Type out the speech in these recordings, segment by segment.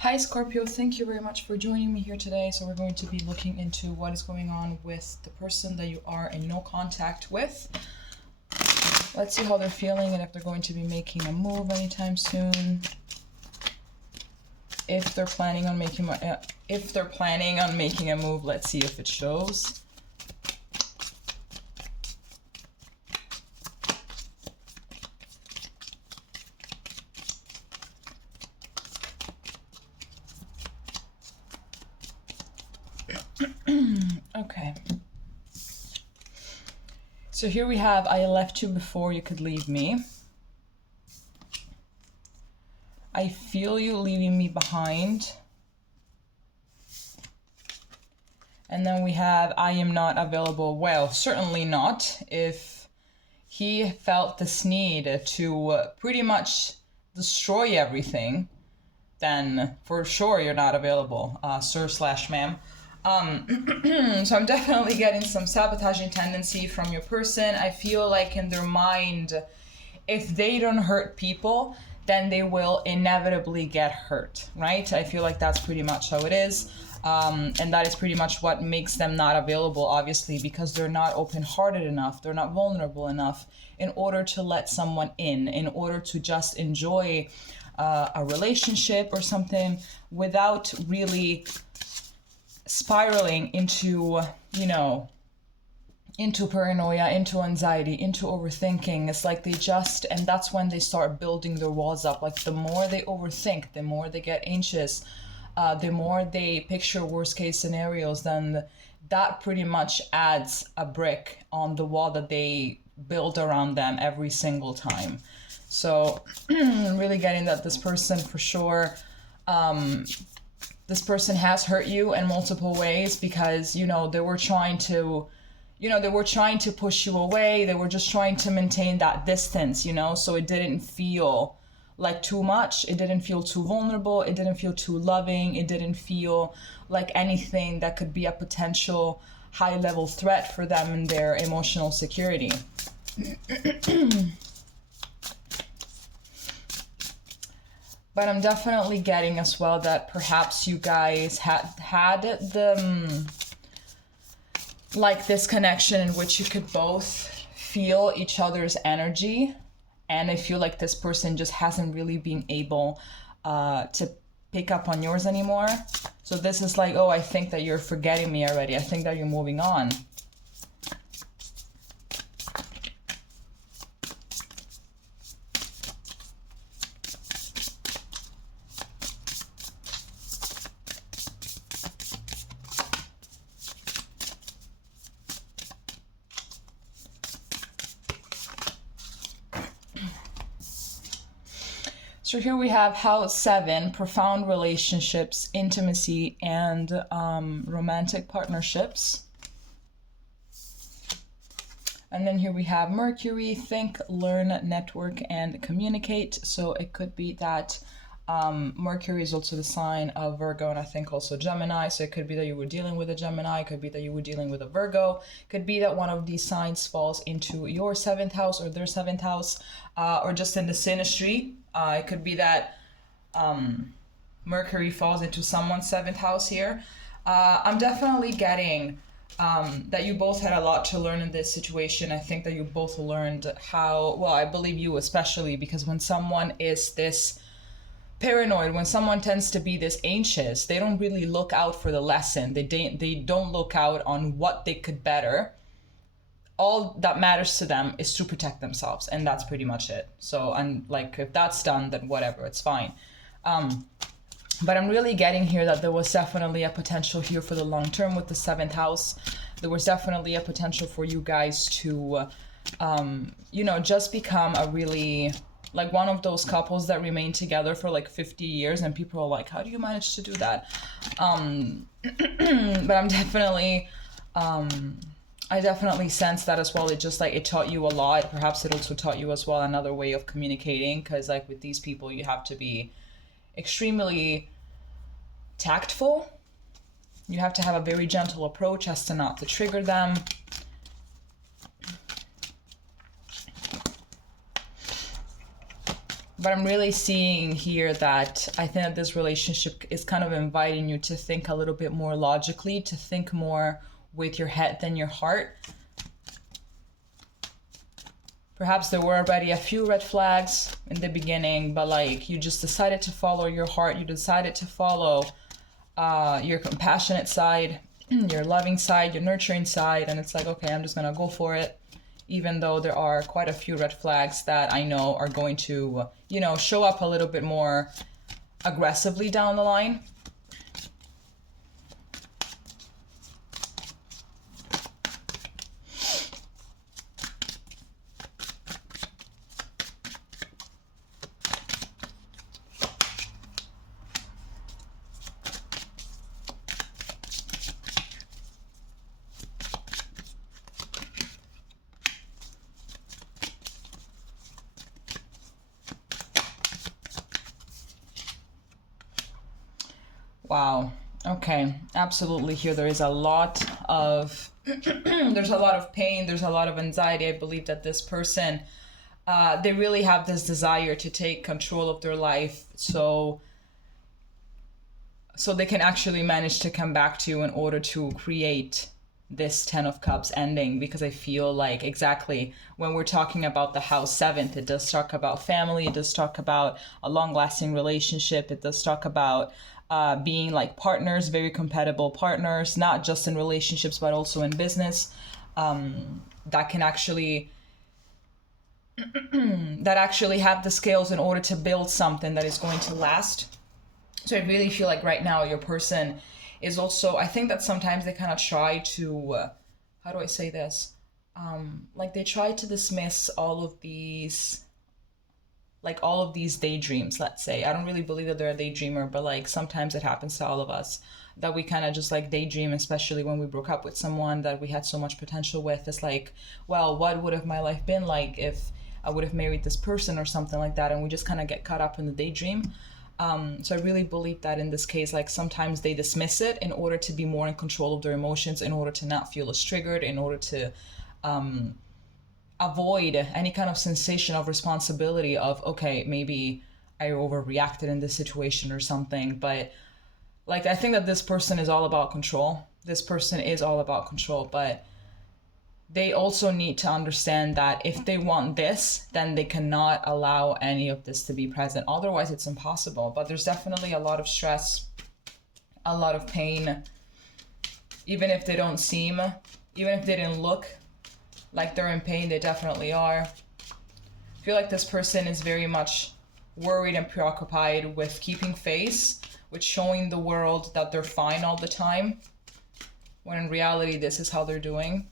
Hi Scorpio, thank you very much for joining me here today. So we're going to be looking into what is going on with the person that you are in no contact with. Let's see how they're feeling and if they're going to be making a move anytime soon. If they're planning on making a move, let's see if it shows. Okay. So here we have, I left you before you could leave me. I feel you leaving me behind. And then we have, I am not available. Well, certainly not. If he felt this need to pretty much destroy everything, then for sure you're not available, sir/ma'am. So I'm definitely getting some sabotaging tendency from your person. I feel like in their mind, if they don't hurt people, then they will inevitably get hurt, right? I feel like that's pretty much how it is. And that is pretty much what makes them not available, obviously, because they're not open-hearted enough, they're not vulnerable enough in order to let someone in order to just enjoy a relationship or something without really spiraling into, into paranoia, into anxiety, into overthinking. It's like and that's when they start building their walls up. Like the more they overthink, the more they get anxious, the more they picture worst case scenarios, then that pretty much adds a brick on the wall that they build around them every single time. So really getting that this person for sure, this person has hurt you in multiple ways because, they were trying to, push you away. They were just trying to maintain that distance, so it didn't feel like too much. It didn't feel too vulnerable. It didn't feel too loving. It didn't feel like anything that could be a potential high-level threat for them and their emotional security. But I'm definitely getting as well that perhaps you guys had the this connection in which you could both feel each other's energy, and I feel like this person just hasn't really been able to pick up on yours anymore. So this is like, oh, I think that you're forgetting me already. I think that you're moving on. So here we have House 7, profound relationships, intimacy, and romantic partnerships. And then here we have Mercury, think, learn, network, and communicate. So it could be that Mercury is also the sign of Virgo, and I think also Gemini. So it could be that you were dealing with a Gemini. It could be that you were dealing with a Virgo. It could be that one of these signs falls into your 7th house or their 7th house, or just in the synastry. It could be that Mercury falls into someone's 7th house here. I'm definitely getting that you both had a lot to learn in this situation. I think that you both learned how, well, I believe you especially, because when someone is this paranoid, when someone tends to be this anxious, they don't really look out for the lesson. They don't look out on what they could better. All that matters to them is to protect themselves, and that's pretty much it. So, and like, if that's done, then whatever, it's fine. But I'm really getting here that there was definitely a potential here for the long term with the 7th house. There was definitely a potential for you guys to, just become a really, like one of those couples that remain together for like 50 years, and people are like, how do you manage to do that? But I'm definitely, I definitely sense that as well. It just it taught you a lot. Perhaps it also taught you as well another way of communicating, because with these people you have to be extremely tactful. You have to have a very gentle approach as to not to trigger them. But I'm really seeing here that I think that this relationship is kind of inviting you to think a little bit more logically, to think more with your head than your heart. Perhaps there were already a few red flags in the beginning, but like you just decided to follow your heart. You decided to follow your compassionate side, your loving side, your nurturing side. And it's like, okay, I'm just going to go for it. Even though there are quite a few red flags that I know are going to, you know, show up a little bit more aggressively down the line. Wow. Okay. Absolutely. Here there is a lot of there's a lot of pain. There's a lot of anxiety. I believe that this person they really have this desire to take control of their life, so they can actually manage to come back to you in order to create this 10 of Cups ending. Because I feel like exactly when we're talking about the house 7th, it does talk about family. It does talk about a long-lasting relationship. It does talk about being like partners, very compatible partners, not just in relationships, but also in business, that can actually have the skills in order to build something that is going to last. So I really feel like right now your person is also, I think that sometimes they kind of try to, how do I say this? Like they try to dismiss all of these daydreams, let's say. I don't really believe that they're a daydreamer, but like sometimes it happens to all of us that we kind of just like daydream, especially when we broke up with someone that we had so much potential with. It's like, well, what would have my life been like if I would have married this person or something like that? And we just kind of get caught up in the daydream. So I really believe that in this case, like sometimes they dismiss it in order to be more in control of their emotions, in order to not feel as triggered, in order to avoid any kind of sensation of responsibility of, okay, maybe I overreacted in this situation or something. But like, I think that this person is all about control. This person is all about control, but they also need to understand that if they want this, then they cannot allow any of this to be present. Otherwise, it's impossible. But there's definitely a lot of stress, a lot of pain, even if they don't seem, even if they didn't look like they're in pain, they definitely are. I feel like this person is very much worried and preoccupied with keeping face, with showing the world that they're fine all the time, when in reality, this is how they're doing.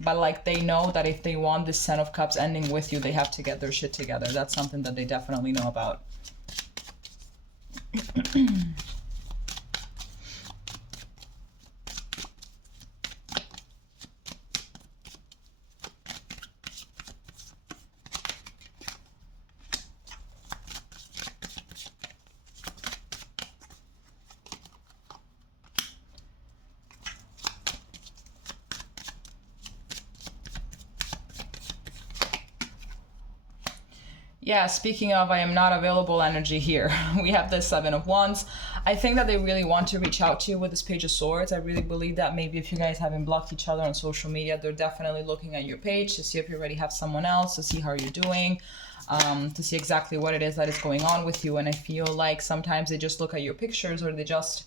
But like they know that if they want this 10 of Cups ending with you, they have to get their shit together. That's something that they definitely know about. Yeah, speaking of I am not available energy here, we have the 7 of Wands. I think that they really want to reach out to you with this Page of Swords. I really believe that maybe if you guys haven't blocked each other on social media, they're definitely looking at your page to see if you already have someone else, to see how you're doing, to see exactly what it is that is going on with you. And I feel like sometimes they just look at your pictures, or they just,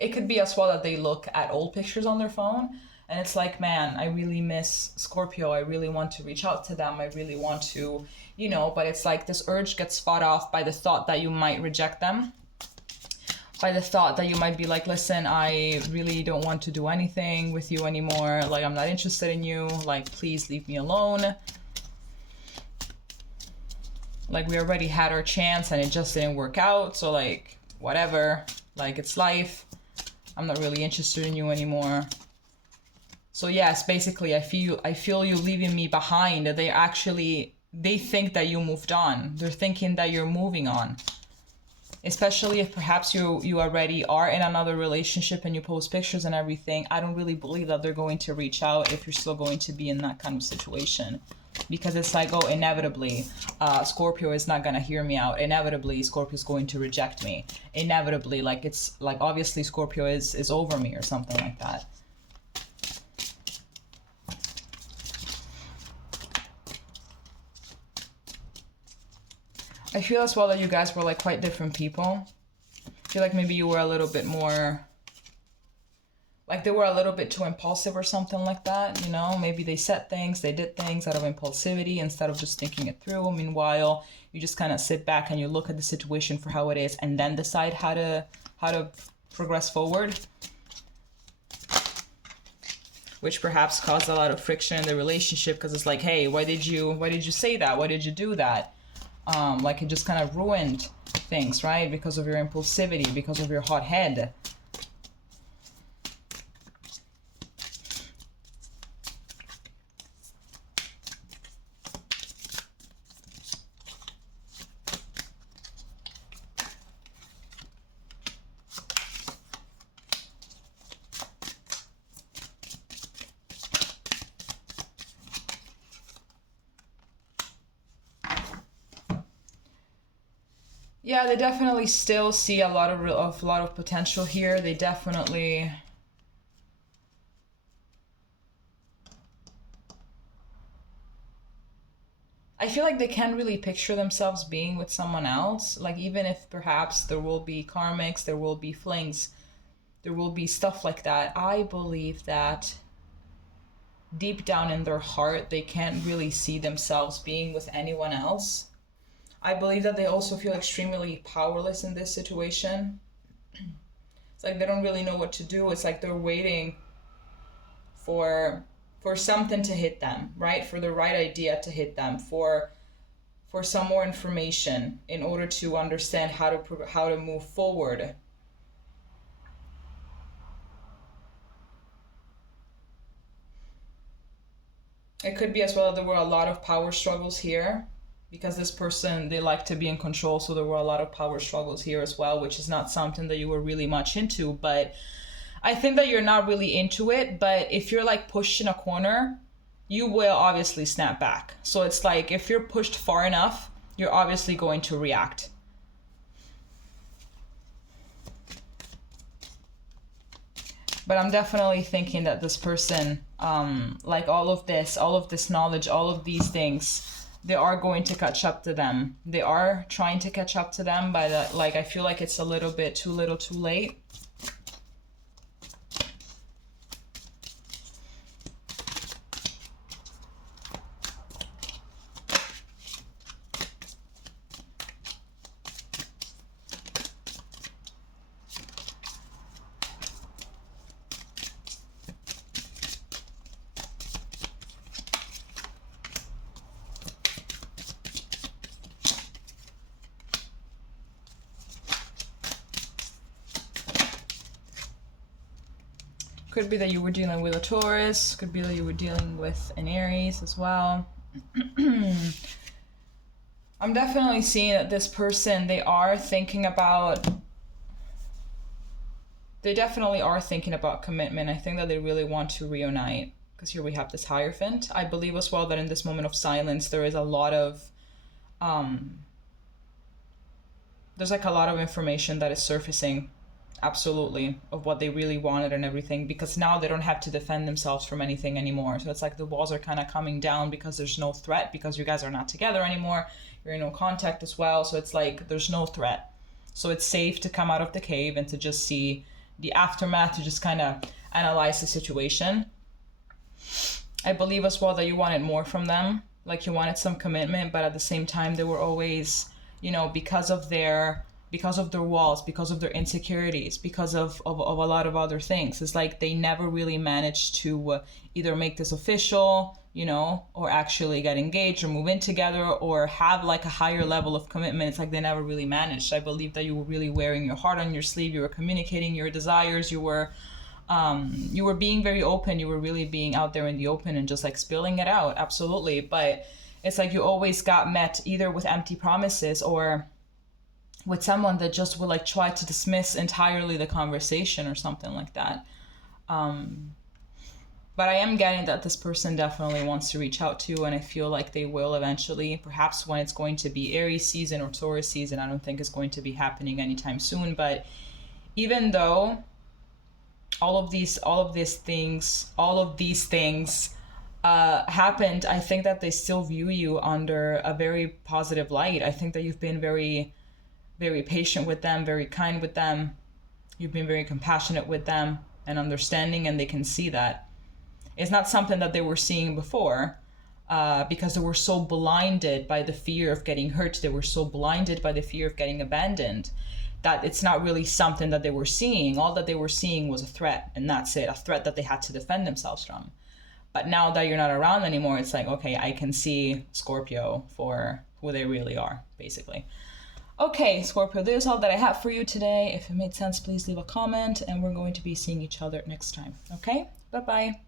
it could be as well that they look at old pictures on their phone. And it's like, man, I really miss Scorpio. I really want to reach out to them. I really want to, you know, but it's like this urge gets fought off by the thought that you might reject them. By the thought that you might be like, listen, I really don't want to do anything with you anymore. Like, I'm not interested in you. Like, please leave me alone. Like, we already had our chance and it just didn't work out. So like, whatever, like it's life. I'm not really interested in you anymore. So yes, basically, I feel you leaving me behind. They think that you moved on. They're thinking that you're moving on. Especially if perhaps you already are in another relationship and you post pictures and everything. I don't really believe that they're going to reach out if you're still going to be in that kind of situation. because it's like, oh, inevitably, Scorpio is not gonna hear me out. Inevitably, Scorpio is going to reject me. Inevitably, like, it's like, obviously Scorpio is over me or something like that. I feel as well that you guys were like quite different people. I feel like maybe you were a little bit more, like they were a little bit too impulsive or something like that, you know? Maybe they said things, they did things out of impulsivity instead of just thinking it through. Meanwhile, you just kind of sit back and you look at the situation for how it is and then decide how to progress forward. Which perhaps caused a lot of friction in the relationship, because it's like, hey, why did you say that? Why did you do that? Like it just kind of ruined things, right? Because of your impulsivity, because of your hot head. Yeah, they definitely still see a lot of potential here. They definitely, I feel like they can't really picture themselves being with someone else. Like, even if perhaps there will be karmics, there will be flings, there will be stuff like that, I believe that deep down in their heart, they can't really see themselves being with anyone else. I believe that they also feel extremely powerless in this situation. It's like they don't really know what to do. It's like they're waiting for something to hit them, right? For the right idea to hit them, for some more information in order to understand how to move forward. It could be as well that there were a lot of power struggles here, because this person, they like to be in control, so there were a lot of power struggles here as well, which is not something that you were really much into. But I think that you're not really into it, but if you're like pushed in a corner, you will obviously snap back. So it's like, if you're pushed far enough, you're obviously going to react. But I'm definitely thinking that this person, like all of this knowledge, all of these things, they are going to catch up to them. They are trying to catch up to them, but like, I feel like it's a little bit too little too late. Could be that you were dealing with a Taurus. Could be that you were dealing with an Aries as well. I'm definitely seeing that this person, they definitely are thinking about commitment. I think that they really want to reunite, because here we have this Hierophant. I believe as well that in this moment of silence, there is a lot of, there's like a lot of information that is surfacing, absolutely, of what they really wanted and everything, because now they don't have to defend themselves from anything anymore. So it's like the walls are kind of coming down because there's no threat, because you guys are not together anymore. You're in no contact as well. So it's like there's no threat. So it's safe to come out of the cave and to just see the aftermath, to just kind of analyze the situation. I believe as well that you wanted more from them. Like you wanted some commitment, but at the same time, they were always, you know, because of their walls, because of their insecurities, because of a lot of other things. It's like they never really managed to either make this official, you know, or actually get engaged or move in together or have like a higher level of commitment. It's like they never really managed. I believe that you were really wearing your heart on your sleeve. You were communicating your desires. You were being very open. You were really being out there in the open and just like spilling it out. Absolutely. But it's like you always got met either with empty promises or with someone that just would like try to dismiss entirely the conversation or something like that. But I am getting that this person definitely wants to reach out to you, and I feel like they will eventually, perhaps when it's going to be Aries season or Taurus season. I don't think it's going to be happening anytime soon, but even though all of these things happened, I think that they still view you under a very positive light. I think that you've been very, very patient with them, very kind with them. You've been very compassionate with them and understanding, and they can see that. It's not something that they were seeing before, because they were so blinded by the fear of getting hurt. They were so blinded by the fear of getting abandoned that it's not really something that they were seeing. All that they were seeing was a threat, and that's it, a threat that they had to defend themselves from. But now that you're not around anymore, it's like, okay, I can see Scorpio for who they really are, basically. Okay, Scorpio, there's all that I have for you today. If it made sense, please leave a comment, and we're going to be seeing each other next time. Okay? Bye-bye.